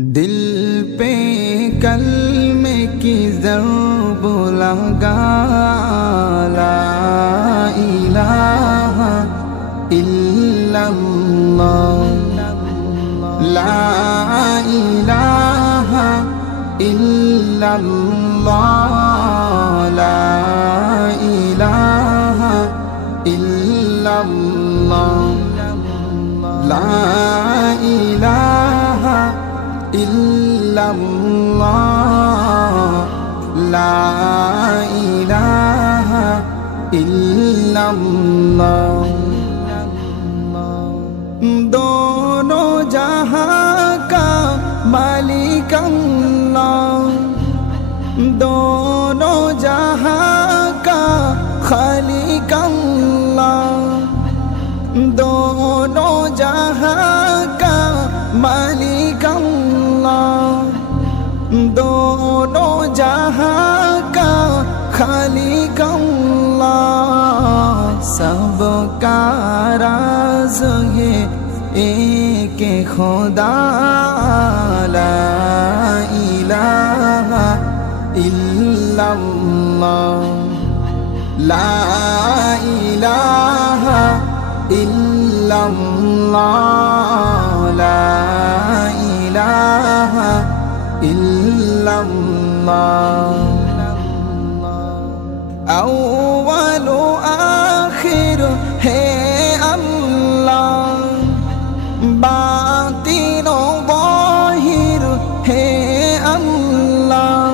दिल पे कलमे की ज़रब लगा, ला इलाहा इल्लल्लाह, ला इलाहा इल्लल्लाह, ला इलाहा इल्लल्लाह, ला इलाहा इल्लल्लाह, ला इलाहा इल्लल्लाह। दोनों जहां का मालिक अल्लाह, दोनों जहां का खालिक अल्लाह, दोनों जहां का मालिक अल्लाह, दोनों जहां का खालिक अल्लाह। सबका राज है एक खुदा, ला इलाहा इल्लल्लाह, ला इलाहा इल्लल्लाह, ला इलाहा इल्लल्लाह। अव्वल आखिर है अल्लाह, बातिन ज़ाहिर है अल्लाह,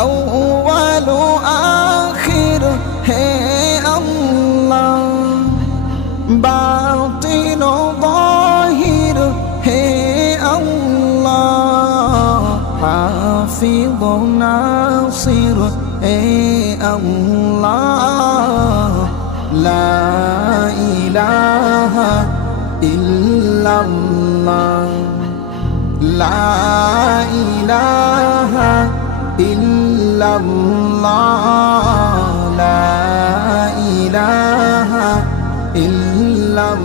अव्वल आखिर है अल्लाह, बातिन ज़ाहिर है अल्लाह। हाफिज़ नासिर है अल्लाह, ला इलाहा इल्लल्लाह, ला इलाहा इल्लल्लाह, ला इलाहा इल्लल्लाह,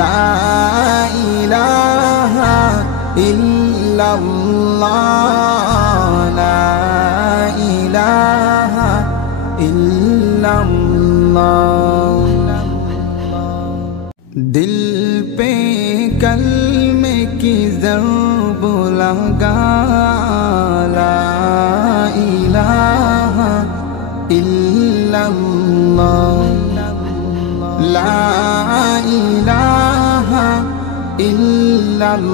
ला इलाहा इल्लल्लाह, ला इलाहा इल्लल्लाह। दिल पे कलमे की ज़रब लगा, ला इलाहा इल्लल्लाह, ला इलाहा इल्लल्लाह,